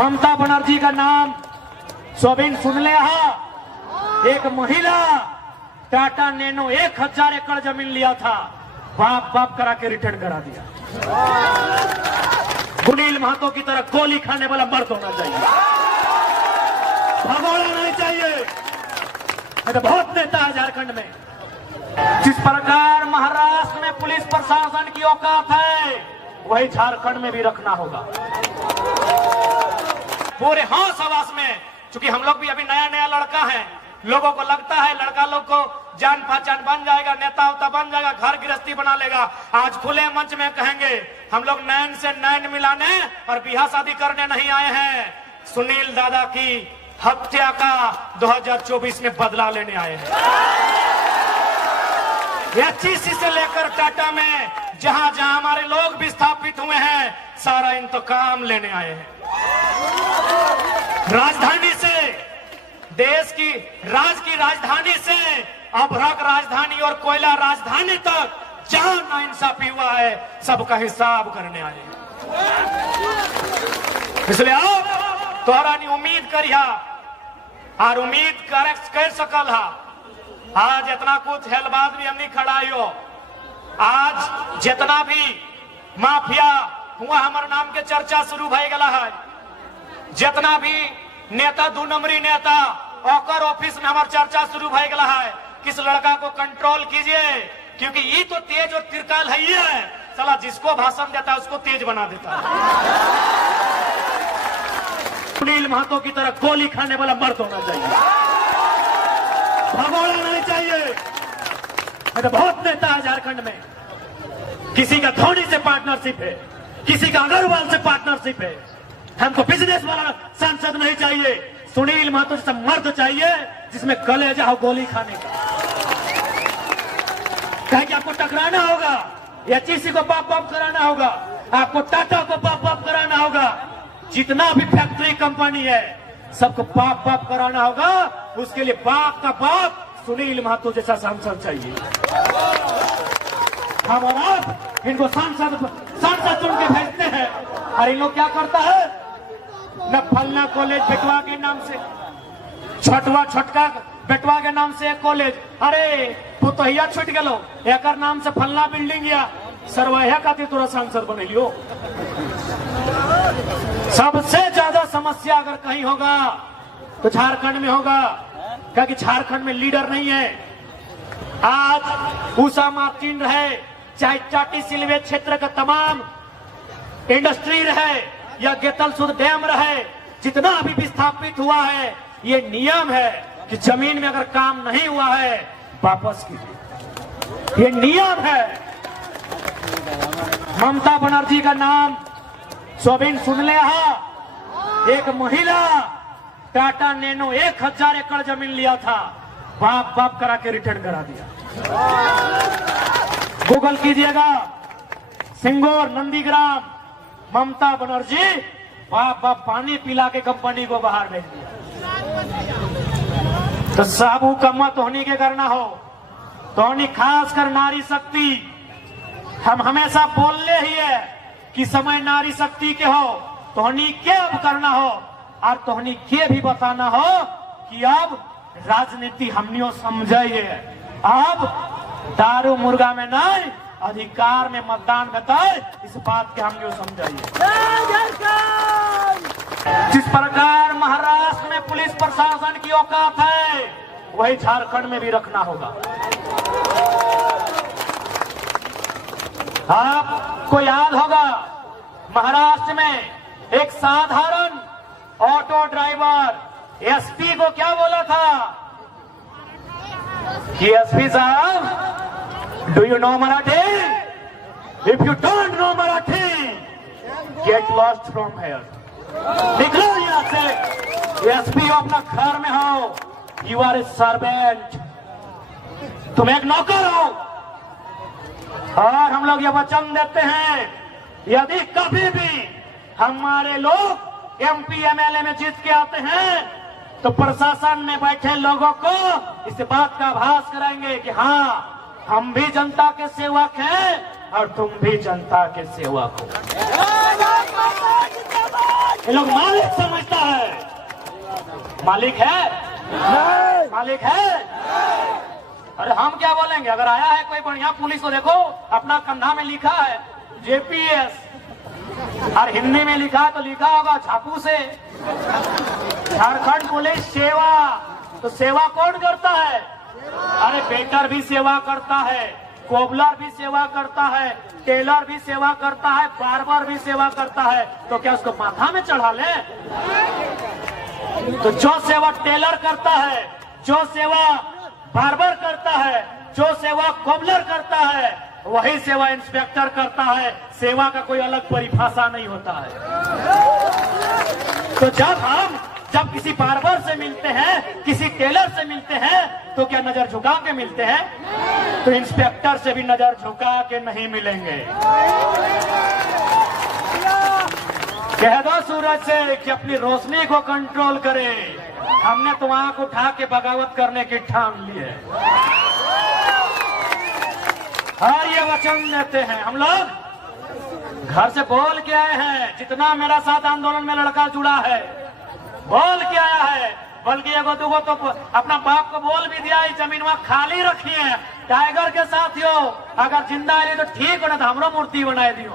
ममता बनर्जी का नाम सोबिन सुन ले। एक महिला टाटा नैनो 1000 एकड़ जमीन लिया था, बाप बाप करा के रिटर्न करा दिया। सुनील महतो की तरह गोली खाने वाला मर्द होना चाहिए, भगोड़ा नहीं चाहिए। तो बहुत नेता है झारखंड में। जिस प्रकार महाराष्ट्र में पुलिस प्रशासन की औकात है, वही झारखंड में भी रखना होगा। पूरे होश हवास में, क्योंकि हम लोग भी अभी नया नया लड़का है, लोगों को लगता है लड़का लोग को जान पहचान बन जाएगा, नेता उता बन जाएगा, घर गृहस्थी बना लेगा। आज खुले मंच में कहेंगे हम लोग नैन से नैन मिलाने और ब्याह शादी करने नहीं आए हैं, सुनील दादा की हत्या का 2024 में बदला लेने आए हैं। एचईसी से लेकर टाटा में जहां जहां हमारे लोग विस्थापित हुए हैं, सारा इंतकाम लेने आए हैं। राजधानी से, देश की राजधानी से अभ्रक राजधानी और कोयला राजधानी तक जहां नाइंसाफी हुआ है, सबका हिसाब करने आए हैं। इसलिए आप तोहरा नहीं उम्मीद करिया और उम्मीद कर सकल हा। आज इतना कुछ हेलबाज भी हमने खड़ाइयो, आज जितना भी माफिया हुआ हमारे नाम के चर्चा शुरू भय गला है, जितना भी नेता 2 नंबरी नेता ओकर ऑफिस में हमारे चर्चा शुरू भय गला है। किस लड़का को कंट्रोल कीजिए, क्योंकि ये तो तेज और तिरकाल है ही है, साला जिसको भाषण देता है उसको तेज बना देता है। सुनील महतो की तरह गोली खाने वाला मर्द होना चाहिए, भगोड़ा नहीं चाहिए। तो बहुत नेता है झारखंड में। किसी का धोनी से पार्टनरशिप है, किसी का अग्रवाल से पार्टनरशिप है। हमको बिजनेस वाला सांसद नहीं चाहिए, सुनील महतो जैसा मर्द चाहिए जिसमें कलेजा हो गोली खाने का। कहे कि आपको टकराना होगा, एचईसी को बाप बाप कराना होगा, आपको टाटा को बाप बाप कराना होगा, जितना भी फैक्ट्री कंपनी है सबको बाप बाप कराना होगा। उसके लिए बाप का बाप सुनील महतो जैसा सांसद चाहिए। हम और आप इनको सांसद चुन के भेजते हैं, और इन लोग क्या करता है, न फलना कॉलेज बेटवा के नाम से, छोटका बेटवा के नाम से एक कॉलेज, अरे पुतहिया छूट गलो, एक नाम से फलना बिल्डिंग या सरवैया खातिर तोरा सांसद बनेलियो। सबसे ज्यादा समस्या अगर कहीं होगा तो झारखंड में होगा, क्योंकि झारखंड में लीडर नहीं है। आज उषा मार्टिन रहे, चाहे चाटी सिलवे क्षेत्र का तमाम इंडस्ट्री रहे या गेतल सुध डैम रहे, जितना अभी विस्थापित हुआ है, ये नियम है कि जमीन में अगर काम नहीं हुआ है वापस कीजिए, ये नियम है। ममता बनर्जी का नाम सोबिन सुन ले। एक महिला टाटा नैनो 1000 एकड़ जमीन लिया था, बाप बाप करा के रिटर्न करा दिया। गूगल कीजिएगा, सिंगोर नंदीग्राम, ममता बनर्जी बाप बाप पानी पिला के कंपनी को बाहर भेज दिया। तो साबू कम्मा तोहनी के करना हो, तोहनी खास कर नारी शक्ति, हम हमेशा बोलने ही है कि समय नारी शक्ति के हो, तोहनी के अब करना हो और तोहनी के भी बताना हो कि अब राजनीति हमनियों समझिए, अब दारू मुर्गा में नहीं, अधिकार में मतदान बताए, इस बात के हमनियों समझाइए। जिस प्रकार महाराष्ट्र में पुलिस प्रशासन की औकात है, वही झारखंड में भी रखना होगा। आपको याद होगा महाराष्ट्र में एक साधारण ऑटो ड्राइवर एसपी को क्या बोला था कि एसपी साहब, do you know Marathi? If you don't know Marathi, get lost from here. निकलो यहाँ से, एसपी हो अपना घर में हो, यू आर ए सर्वेंट, तुम एक नौकर हो। और हम लोग ये वचन देते हैं, यदि कभी भी हमारे लोग एमपी एमएलए में जीत के आते हैं तो प्रशासन में बैठे लोगों को इस बात का आभास कराएंगे कि हाँ, हम भी जनता के सेवक हैं और तुम भी जनता के सेवक हो। ये लोग मालिक समझता है। मालिक है? मालिक है? अरे हम क्या बोलेंगे? अगर आया है कोई बढ़िया पुलिस तो देखो अपना कंधा में लिखा है JPS, और हिंदी में लिखा तो लिखा होगा छापू से झारखंड पुलिस सेवा। तो सेवा कौन करता है? अरे वेटर भी सेवा करता है, कोबलर भी सेवा करता है, टेलर भी सेवा करता है, बार्बर भी सेवा करता है। तो क्या उसको माथा में चढ़ा ले? तो जो सेवा टेलर करता है, जो सेवा बार्बर करता है, जो सेवा कोबलर करता है, वही सेवा इंस्पेक्टर करता है। सेवा का कोई अलग परिभाषा नहीं होता है। तो जब किसी बार्बर से मिलते हैं, किसी टेलर से मिलते हैं, तो क्या नजर झुका के मिलते हैं? तो इंस्पेक्टर से भी नजर झुका के नहीं मिलेंगे। कह दो सूरज से कि अपनी रोशनी को कंट्रोल करे। हमने तो आंख उठा के बगावत करने की ठान ली है और ये वचन देते हैं। हम लोग घर से बोल के आए हैं, जितना मेरा साथ आंदोलन में लड़का जुड़ा है बोल के आया है, बल्कि एगो दूगो तो अपना बाप को बोल भी दिया है जमीन वहां खाली रखी है। टाइगर के साथियों अगर जिंदा है तो ठीक हो, ना तो हमरो मूर्ति बनाए दियो।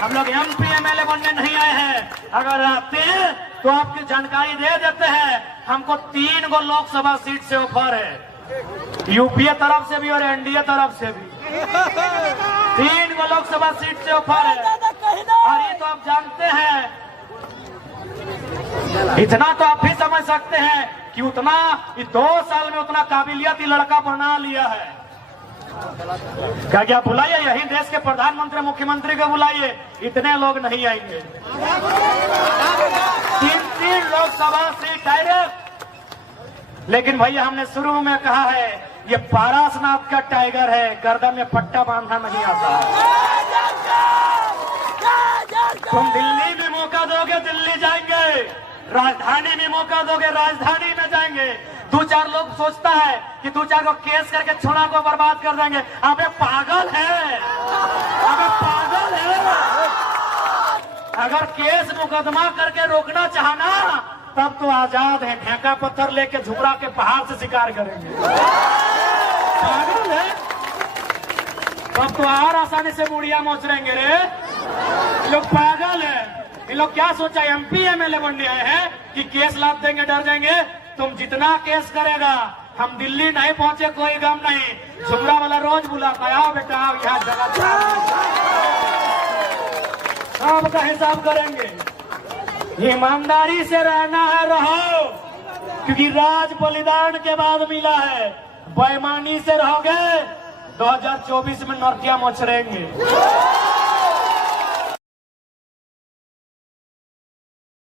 हम लोग MP MLA बनने नहीं आए हैं। अगर आते हैं तो आपकी जानकारी दे देते हैं। हमको 3 गो लोकसभा सीट से ऑफर है, UPA तरफ से भी और NDA तरफ से भी 3 गो लोकसभा सीट से ऑफर है। और ये तो आप जानते हैं, इतना तो आप भी समझ सकते हैं कि उतना 2 साल में उतना काबिलियत ही लड़का बना लिया है। क्या बुलाइए, यही देश के प्रधानमंत्री मुख्यमंत्री को बुलाइए, इतने लोग नहीं आएंगे। 3 लोकसभा सीट डायरेक्ट। लेकिन भैया हमने शुरू में कहा है ये पारसनाथ का टाइगर है, गर्दन में पट्टा बांधना नहीं आता। तुम दिल्ली में मौका दोगे दिल्ली जाएंगे, राजधानी में मौका दोगे राजधानी में जाएंगे। 2-4 लोग सोचता है कि 2-4 को केस करके छोड़ा को बर्बाद कर देंगे। अबे पागल है, अबे पागल है। अगर केस मुकदमा करके रोकना चाहना तब तो आजाद है, ढेंका पत्थर लेके झुमरा के पहाड़ से शिकार करेंगे। पागल है, तब तो और आसानी से मुड़िया मोचरेंगे रे। लोग पागल है। ये लोग क्या सोचा MP MLA बनने आए हैं कि केस लाद देंगे डर जाएंगे। तुम जितना केस करेगा, हम दिल्ली नहीं पहुंचे कोई गम नहीं। झुमरा वाला रोज बुलाता है, आओ बेटा आओ यहाँ जगह सबका हिसाब करेंगे। ईमानदारी से रहना है रहो, क्योंकि राज बलिदान के बाद मिला है। बेईमानी से रहोगे 2024 में नौकिया मोचरेंगे।